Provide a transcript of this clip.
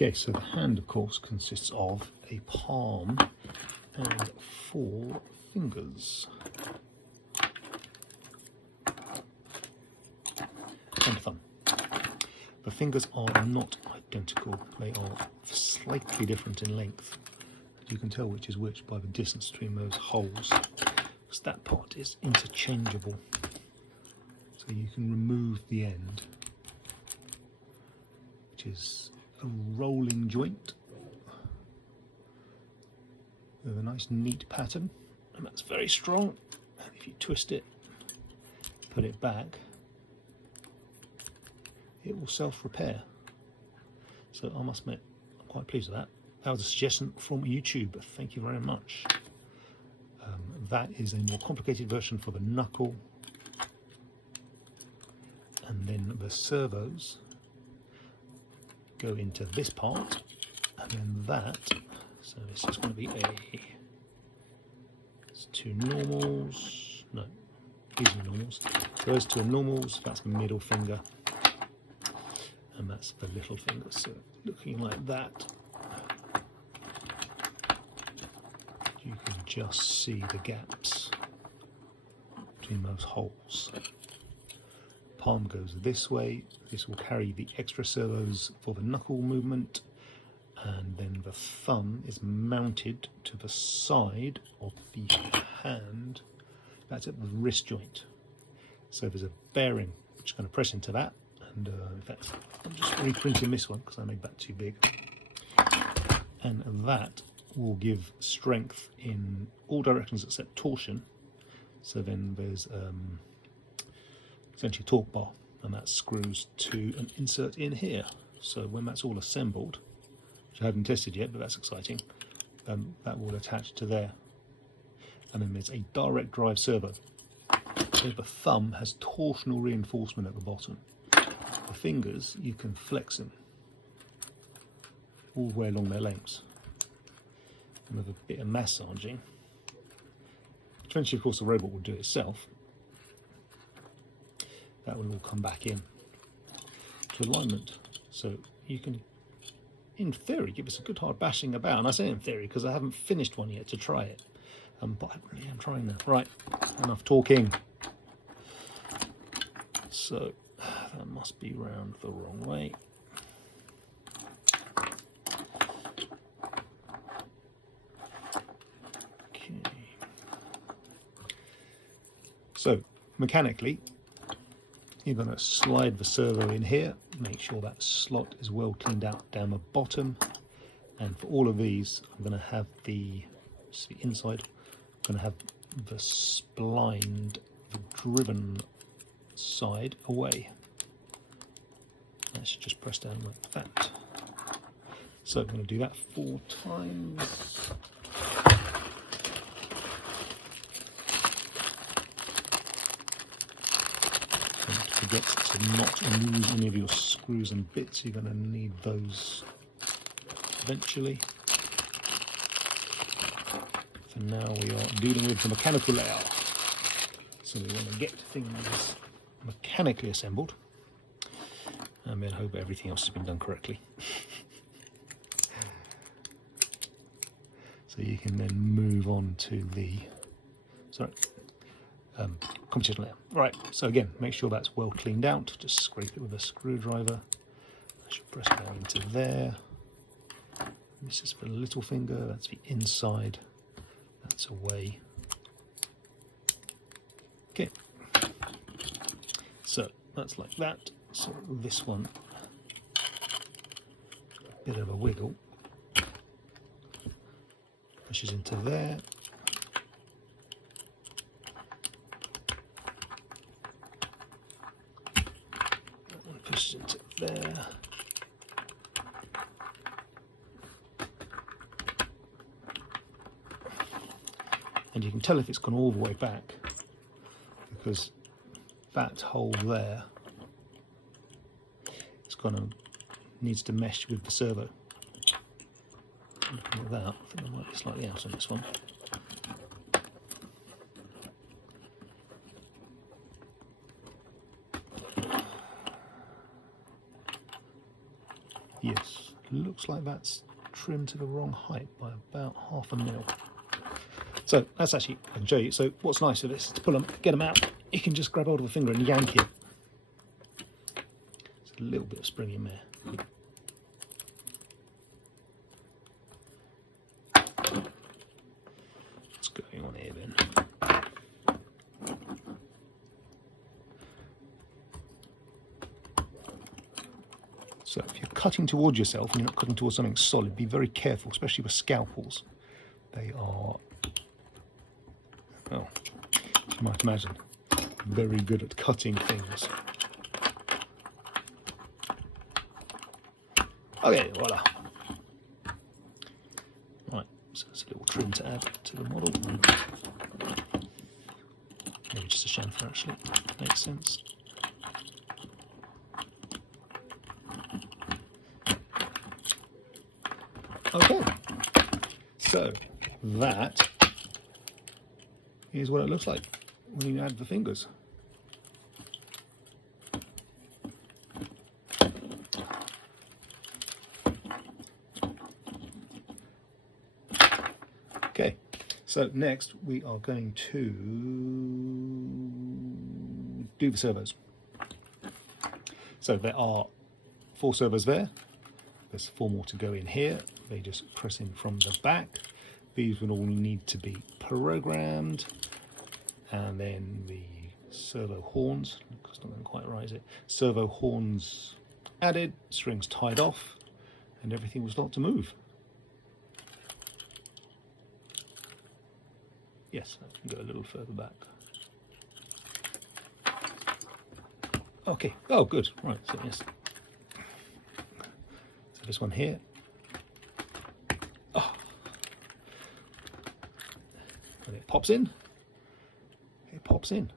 Okay, so the hand, of course, consists of a palm and 4 fingers. And thumb. The fingers are not identical, they are slightly different in length. You can tell which is which by the distance between those holes, because that part is interchangeable. So you can remove the end, which is a rolling joint with a nice neat pattern, and that's very strong. And if you twist it, put it back, it will self-repair. So I must admit, I'm quite pleased with that. That was a suggestion from YouTube, thank you very much. That is a more complicated version for the knuckle, and then the servos go into this part, and then that, so this is going to be it's 2 normals, no, these are normals, so those 2 are normals, that's the middle finger, and that's the little finger, so looking like that, you can just see the gaps between those holes. Palm goes this way, this will carry the extra servos for the knuckle movement, and then the thumb is mounted to the side of the hand, that's at the wrist joint. So there's a bearing which is going to press into that, and in fact I'm just reprinting this one because I made that too big, and that will give strength in all directions except torsion. So then there's essentially a torque bar, and that screws to an insert in here. So when that's all assembled, which I haven't tested yet, but that's exciting, that will attach to there. And then there's a direct drive servo. So the thumb has torsional reinforcement at the bottom. The fingers, you can flex them all the way along their lengths. And with a bit of massaging, eventually of course the robot will do it itself, that will all come back in to alignment. So you can, in theory, give us a good hard bashing about. And I say in theory because I haven't finished one yet to try it. But I really am trying now. Right, enough talking. So that must be round the wrong way. Okay. So mechanically, you're going to slide the servo in here, make sure that slot is well cleaned out down the bottom, and for all of these I'm going to have the inside, I'm going to have the splined, the driven side away. That should just press down like that. So I'm going to do that 4 times. Forget to not lose any of your screws and bits, you're going to need those eventually. For now we are dealing with the mechanical layer, so we want to get things mechanically assembled and then hope everything else has been done correctly. So you can then move on to the competition layer. Right, so again, make sure that's well cleaned out. Just scrape it with a screwdriver. I should press that into there. This is for the little finger, that's the inside. That's away. Okay, so that's like that. So this one, a bit of a wiggle, pushes into there. Pushes into there. And you can tell if it's gone all the way back because that hole there is needs to mesh with the servo. Looking at that, I think I might be slightly out on this one. Yes, looks looks like that's trimmed to the wrong height by about 1/2 mil. So that's actually, I can show you. So what's nice of this is to pull them, get them out, you can just grab hold of a finger and yank it. There's a little bit of spring in there. What's going on here then? So if you're cutting towards yourself and you're not cutting towards something solid, be very careful, especially with scalpels. They are, well, as you might imagine, very good at cutting things. Okay, voila. Right, so it's a little trim to add to the model. Maybe just a chamfer actually, makes sense. Okay, so that is what it looks like when you add the fingers. Okay, so next we are going to do the servos. So there are 4 servos there. There's 4 more to go in here. They just press in from the back. These will all need to be programmed. And then the servo horns, it's not going to quite right, is it? Servo horns added, strings tied off, and everything will start to move. Yes, I can go a little further back. Okay, oh good, right, so yes. So this one here. Oh. And it pops in. It pops in.